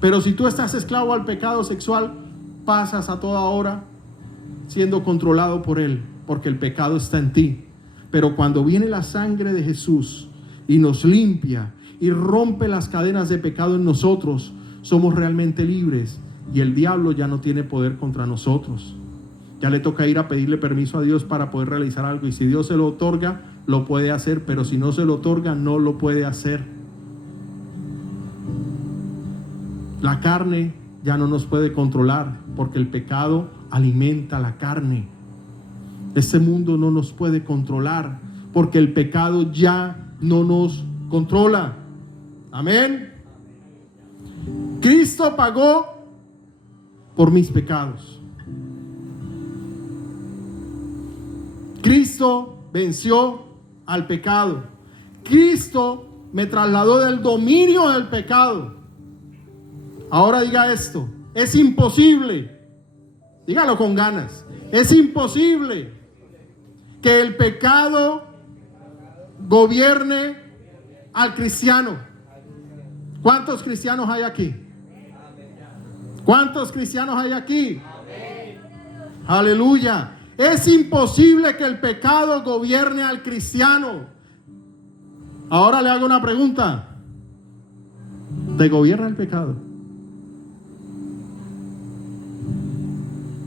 Pero si tú estás esclavo al pecado sexual, pasas a toda hora siendo controlado por él, porque el pecado está en ti. Pero cuando viene la sangre de Jesús y nos limpia y rompe las cadenas de pecado en nosotros, somos realmente libres y el diablo ya no tiene poder contra nosotros. Ya le toca ir a pedirle permiso a Dios para poder realizar algo, y si Dios se lo otorga, lo puede hacer, pero si no se lo otorga, no lo puede hacer. La carne ya no nos puede controlar, porque el pecado alimenta la carne. Este mundo no nos puede controlar, porque el pecado ya no nos controla. Amén. Cristo pagó por mis pecados. Cristo venció al pecado. Cristo me trasladó del dominio del pecado. Ahora diga esto: es imposible, dígalo con ganas, es imposible que el pecado gobierne al cristiano. ¿Cuántos cristianos hay aquí? ¿Cuántos cristianos hay aquí? Aleluya. Es imposible que el pecado gobierne al cristiano. Ahora le hago una pregunta. ¿Te gobierna el pecado?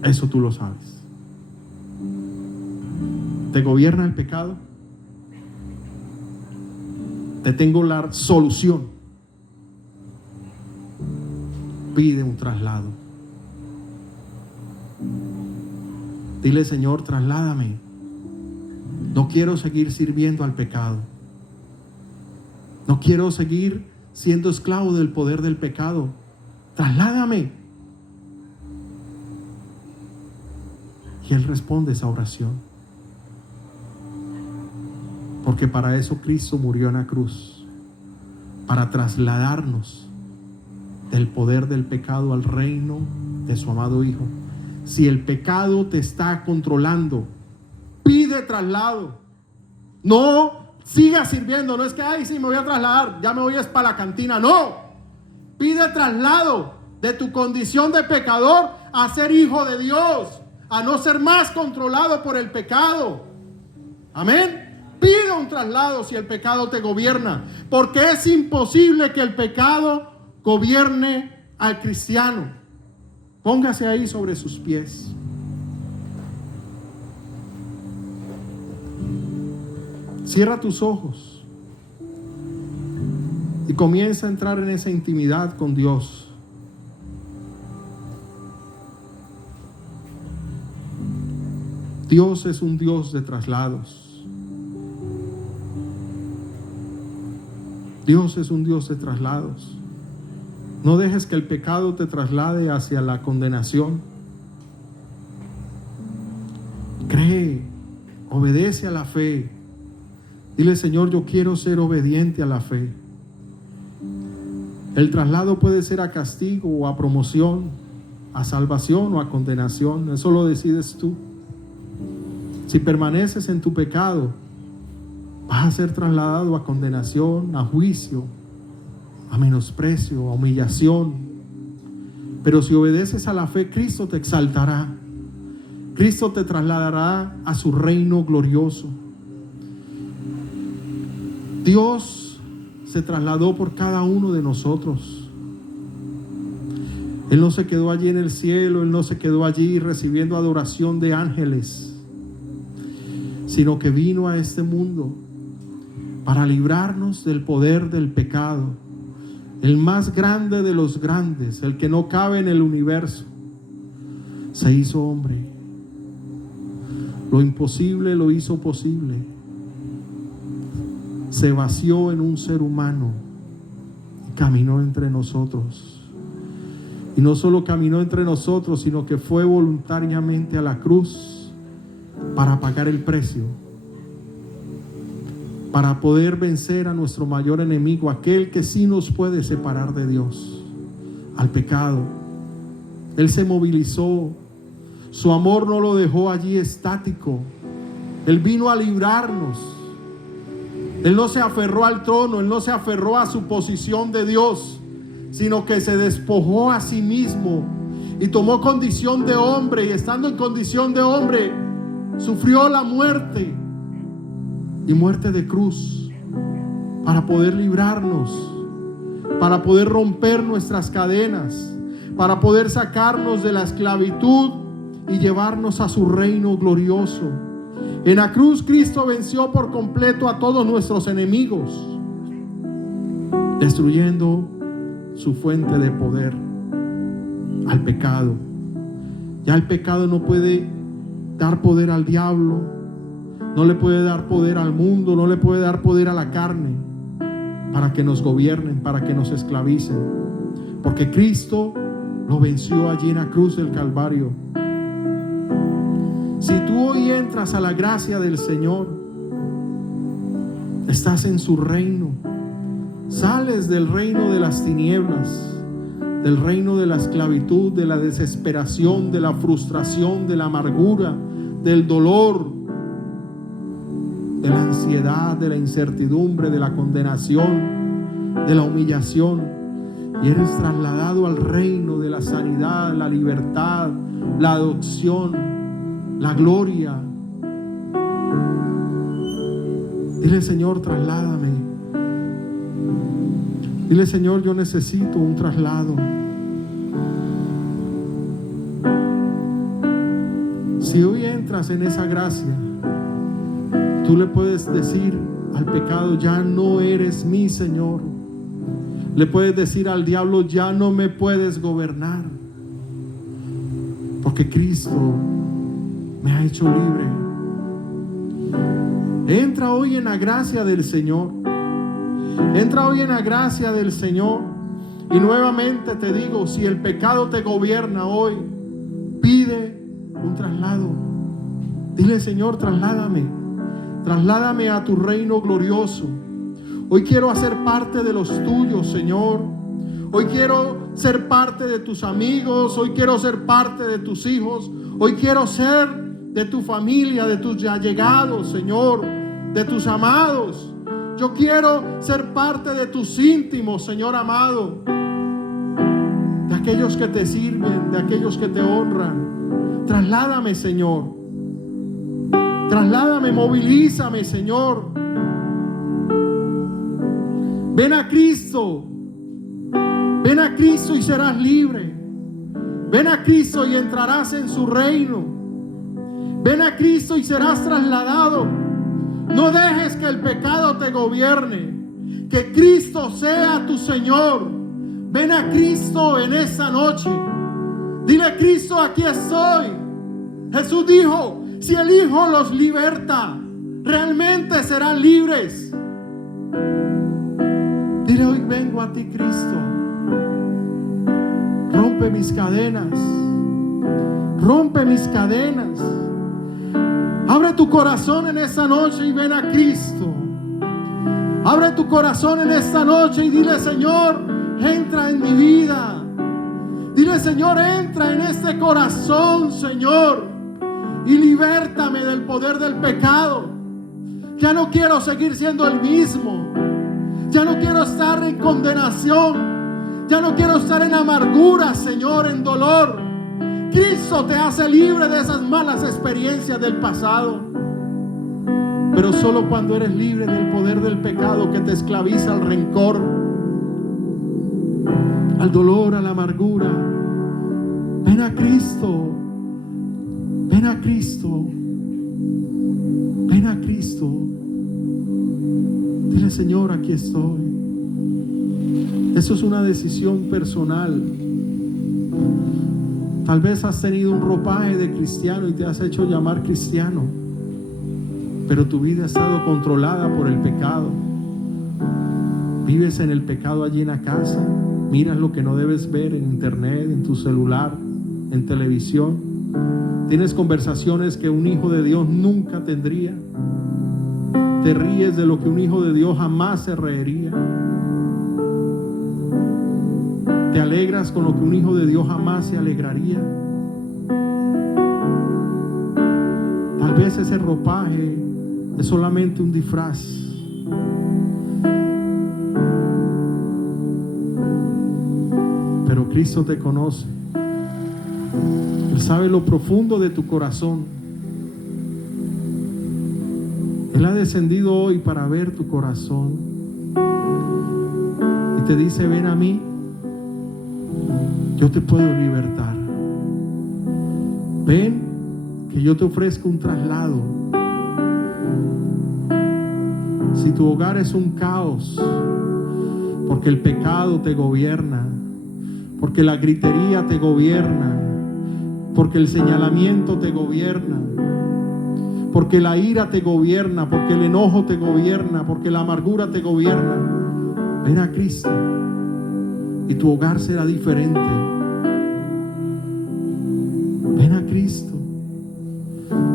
Eso tú lo sabes. ¿Te gobierna el pecado? Te tengo la solución. Pide un traslado. Dile: Señor, trasládame. No quiero seguir sirviendo al pecado. No quiero seguir siendo esclavo del poder del pecado. Trasládame. Y Él responde esa oración. Porque para eso Cristo murió en la cruz. Para trasladarnos del poder del pecado al reino de su amado Hijo. Si el pecado te está controlando, pide traslado. No sigas sirviendo. No es que, ay, sí, me voy a trasladar, ya me voy es para la cantina. No, pide traslado de tu condición de pecador a ser hijo de Dios, a no ser más controlado por el pecado. Amén. Pide un traslado si el pecado te gobierna, porque es imposible que el pecado gobierne al cristiano. Póngase ahí sobre sus pies. Cierra tus ojos y comienza a entrar en esa intimidad con Dios. Dios es un Dios de traslados. Dios es un Dios de traslados. No dejes que el pecado te traslade hacia la condenación. Cree, obedece a la fe. Dile: Señor, yo quiero ser obediente a la fe. El traslado puede ser a castigo o a promoción, a salvación o a condenación. Eso lo decides tú. Si permaneces en tu pecado, vas a ser trasladado a condenación, a juicio, a menosprecio, a humillación. Pero si obedeces a la fe, Cristo te exaltará. Cristo te trasladará a su reino glorioso. Dios se trasladó por cada uno de nosotros. Él no se quedó allí en el cielo, Él no se quedó allí recibiendo adoración de ángeles, sino que vino a este mundo para librarnos del poder del pecado, el más grande de los grandes, el que no cabe en el universo. Se hizo hombre. Lo imposible lo hizo posible. Se vació en un ser humano y caminó entre nosotros. Y no solo caminó entre nosotros, sino que fue voluntariamente a la cruz para pagar el precio, para poder vencer a nuestro mayor enemigo, aquel que sí nos puede separar de Dios, al pecado. Él se movilizó. Su amor no lo dejó allí estático. Él vino a librarnos. Él no se aferró al trono, Él no se aferró a su posición de Dios, sino que se despojó a sí mismo y tomó condición de hombre, y estando en condición de hombre, sufrió la muerte, y muerte de cruz, para poder librarnos, para poder romper nuestras cadenas, para poder sacarnos de la esclavitud y llevarnos a su reino glorioso. En la cruz Cristo venció por completo a todos nuestros enemigos, destruyendo su fuente de poder, al pecado. Ya el pecado no puede dar poder al diablo, no le puede dar poder al mundo, no le puede dar poder a la carne para que nos gobiernen, para que nos esclavicen, porque Cristo lo venció allí en la cruz del Calvario. Si tú hoy entras a la gracia del Señor, estás en su reino. Sales del reino de las tinieblas, del reino de la esclavitud, de la desesperación, de la frustración, de la amargura, del dolor, de la ansiedad, de la incertidumbre, de la condenación, de la humillación, y eres trasladado al reino de la sanidad, la libertad, la adopción, la gloria. Dile: Señor, trasládame. Dile, Señor, yo necesito un traslado. Si hoy entras en esa gracia, tú le puedes decir al pecado: ya no eres mi Señor. Le puedes decir al diablo: ya no me puedes gobernar, porque Cristo me ha hecho libre. Entra hoy en la gracia del Señor. Entra hoy en la gracia del Señor. Y nuevamente te digo, si el pecado te gobierna hoy, pide un traslado. Dile: Señor, trasládame. Trasládame a tu reino glorioso. Hoy quiero hacer parte de los tuyos, Señor. Hoy quiero ser parte de tus amigos. Hoy quiero ser parte de tus hijos. Hoy quiero ser de tu familia, de tus allegados, Señor, de tus amados. Yo quiero ser parte de tus íntimos, Señor amado, de aquellos que te sirven, de aquellos que te honran. Trasládame, Señor. Trasládame, movilízame, Señor. Ven a Cristo. Ven a Cristo y serás libre. Ven a Cristo y entrarás en su reino. Ven a Cristo y serás trasladado. No dejes que el pecado te gobierne. Que Cristo sea tu Señor. Ven a Cristo en esta noche. Dile: Cristo, aquí estoy. Jesús dijo: si el Hijo los liberta, realmente serán libres. Dile: hoy vengo a ti, Cristo. Rompe mis cadenas. Rompe mis cadenas. Abre tu corazón en esta noche y ven a Cristo. Abre tu corazón en esta noche y dile: Señor, entra en mi vida. Dile: Señor, entra en este corazón, Señor, y libértame del poder del pecado. Ya no quiero seguir siendo el mismo. Ya no quiero estar en condenación. Ya no quiero estar en amargura, Señor, en dolor. Cristo te hace libre de esas malas experiencias del pasado. Pero solo cuando eres libre del poder del pecado que te esclaviza al rencor, al dolor, a la amargura. Ven a Cristo. Ven a Cristo. Ven a Cristo. Dile: Señor, aquí estoy. Eso es una decisión personal. Tal vez has tenido un ropaje de cristiano y te has hecho llamar cristiano, pero tu vida ha estado controlada por el pecado. Vives en el pecado allí en la casa. Miras lo que no debes ver en internet, en tu celular, en televisión. Tienes conversaciones que un hijo de Dios nunca tendría. Te ríes de lo que un hijo de Dios jamás se reiría. Te alegras con lo que un hijo de Dios jamás se alegraría. Tal vez ese ropaje es solamente un disfraz. Pero Cristo te conoce. Él sabe lo profundo de tu corazón. Él ha descendido hoy para ver tu corazón. Y te dice: ven a mí. Yo te puedo libertar. Ven, que yo te ofrezco un traslado. Si tu hogar es un caos, porque el pecado te gobierna, porque la gritería te gobierna, porque el señalamiento te gobierna, porque la ira te gobierna, porque el enojo te gobierna, porque la amargura te gobierna, ven a Cristo y tu hogar será diferente. Ven a Cristo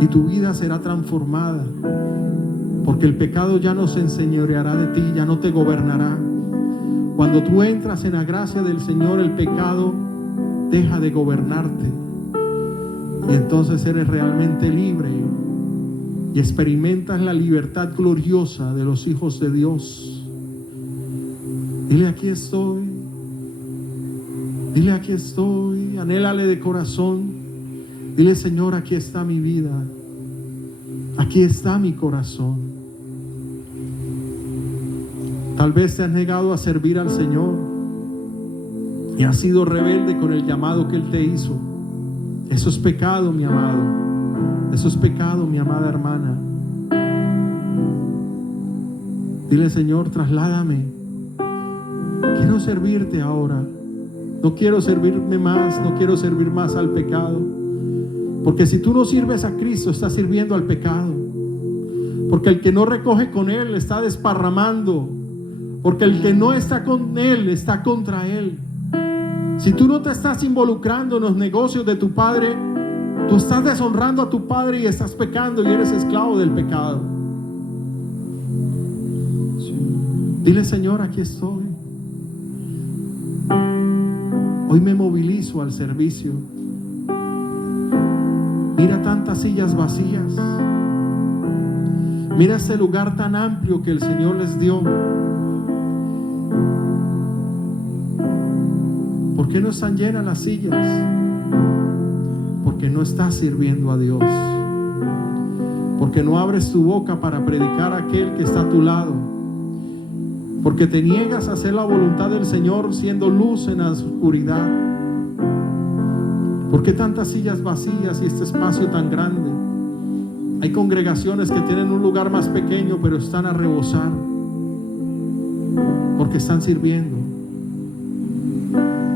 y tu vida será transformada, porque el pecado ya no se enseñoreará de ti, ya no te gobernará. Cuando tú entras en la gracia del Señor, el pecado deja de gobernarte y entonces eres realmente libre y experimentas la libertad gloriosa de los hijos de Dios. Dile: aquí estoy. Dile: aquí estoy. Anhélale de corazón. Dile: Señor, aquí está mi vida. Aquí está mi corazón. Tal vez te has negado a servir al Señor y has sido rebelde con el llamado que Él te hizo. Eso es pecado, mi amado. Eso es pecado, mi amada hermana. Dile: Señor, trasládame. Quiero servirte ahora. No quiero servirme más. No quiero servir más al pecado. Porque si tú no sirves a Cristo, estás sirviendo al pecado. Porque el que no recoge con Él está desparramando. Porque el que no está con Él está contra Él. Si tú no te estás involucrando en los negocios de tu padre, tú estás deshonrando a tu padre y estás pecando y eres esclavo del pecado. Dile: Señor, aquí estoy. Hoy me movilizo al servicio. Mira tantas sillas vacías. Mira ese lugar tan amplio que el Señor les dio. ¿Por qué no están llenas las sillas? Porque no estás sirviendo a Dios. Porque no abres tu boca para predicar a aquel que está a tu lado. Porque te niegas a hacer la voluntad del Señor siendo luz en la oscuridad. ¿Por qué tantas sillas vacías y este espacio tan grande? Hay congregaciones que tienen un lugar más pequeño, pero están a rebosar. Porque están sirviendo.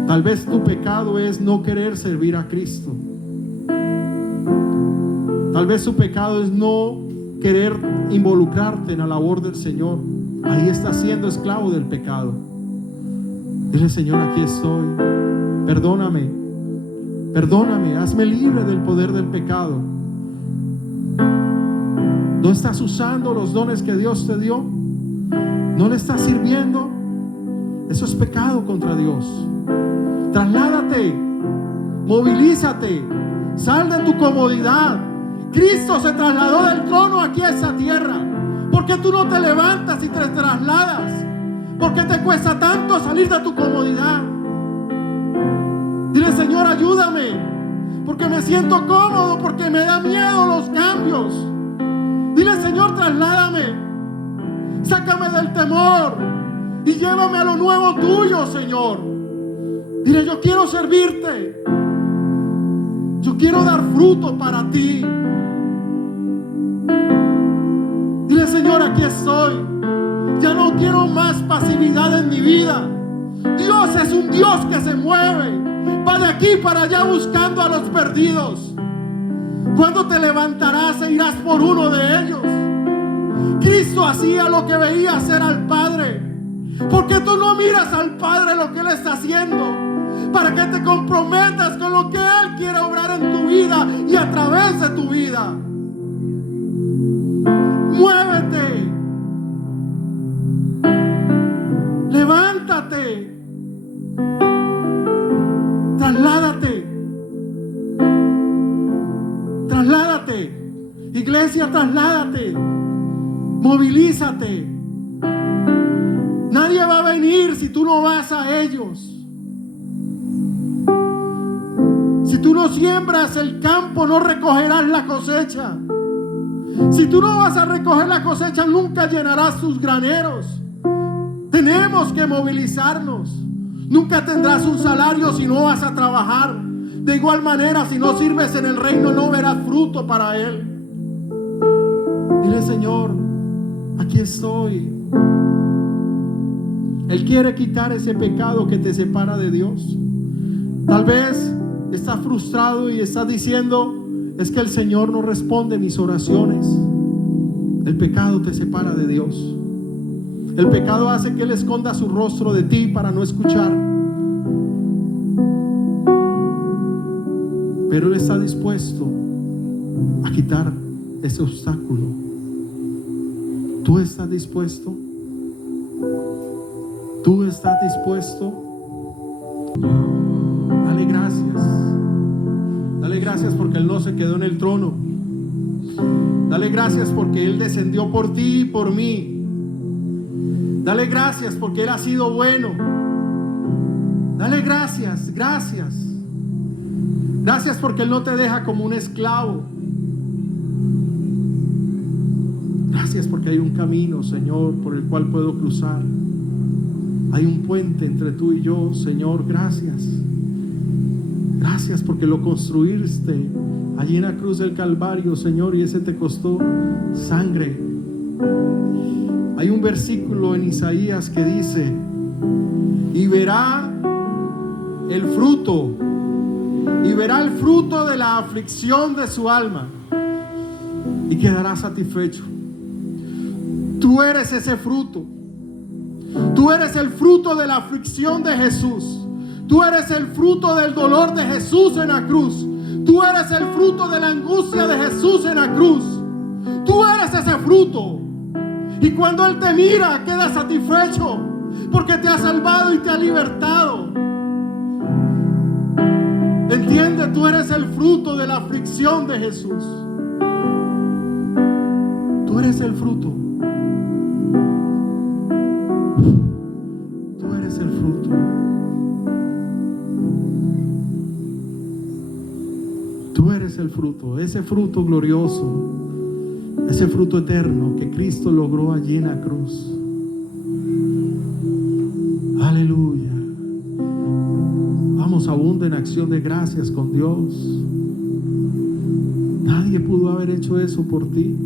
Tal vez tu pecado es no querer servir a Cristo. Tal vez tu pecado es no querer involucrarte en la labor del Señor. Ahí estás siendo esclavo del pecado. Dile: Señor, aquí estoy. Perdóname. Perdóname. Hazme libre del poder del pecado. ¿No estás usando los dones que Dios te dio? ¿No le estás sirviendo? Eso es pecado contra Dios. Trasládate, movilízate, sal de tu comodidad. Cristo se trasladó del trono aquí a esa tierra. ¿Por qué tú no te levantas y te trasladas? ¿Por qué te cuesta tanto salir de tu comodidad? Dile: Señor, ayúdame, porque me siento cómodo, porque me da miedo los cambios. Dile: Señor, trasládame, sácame del temor y llévame a lo nuevo tuyo, Señor. Dile: yo quiero servirte. Yo quiero dar fruto para ti. Dile: Señor, aquí estoy. Ya no quiero más pasividad en mi vida. Dios es un Dios que se mueve. Va de aquí para allá buscando a los perdidos. ¿Cuándo te levantarás e irás por uno de ellos? Cristo hacía lo que veía hacer al Padre. ¿Por qué tú no miras al Padre lo que Él está haciendo? Para que te comprometas con lo que Él quiere obrar en tu vida y a través de tu vida. Muévete. Levántate. Trasládate. Trasládate. Iglesia, trasládate. Movilízate. Nadie va a venir si tú no vas a ellos. Si tú no siembras el campo, no recogerás la cosecha. Si tú no vas a recoger la cosecha, nunca llenarás tus graneros. Tenemos que movilizarnos. Nunca tendrás un salario si no vas a trabajar. De igual manera, si no sirves en el reino, no verás fruto para Él. Dile: Señor, aquí estoy. Él quiere quitar ese pecado que te separa de Dios. Tal vez estás frustrado y estás diciendo: es que el Señor no responde mis oraciones. El pecado te separa de Dios. El pecado hace que Él esconda su rostro de ti para no escuchar. Pero Él está dispuesto a quitar ese obstáculo. ¿Tú estás dispuesto? ¿Tú estás dispuesto? Dale gracias. Dale gracias porque Él no se quedó en el trono. Dale gracias porque Él descendió por ti y por mí. Dale gracias porque Él ha sido bueno. Dale gracias, gracias. Gracias porque Él no te deja como un esclavo. Gracias porque hay un camino, Señor, por el cual puedo cruzar. Hay un puente entre tú y yo, Señor, gracias. Gracias porque lo construiste allí en la cruz del Calvario, Señor, y ese te costó sangre. Hay un versículo en Isaías que dice: y verá el fruto de la aflicción de su alma y quedará satisfecho. Tú eres ese fruto. Tú eres el fruto de la aflicción de Jesús. Tú eres el fruto del dolor de Jesús en la cruz. Tú eres el fruto de la angustia de Jesús en la cruz. Tú eres ese fruto. Y cuando Él te mira, queda satisfecho porque te ha salvado y te ha libertado. Entiende, tú eres el fruto de la aflicción de Jesús. Tú eres el fruto. Tú eres el fruto. Tú eres el fruto, ese fruto glorioso, ese fruto eterno que Cristo logró allí en la cruz. Aleluya. Vamos, abunda en acción de gracias con Dios. Nadie pudo haber hecho eso por ti.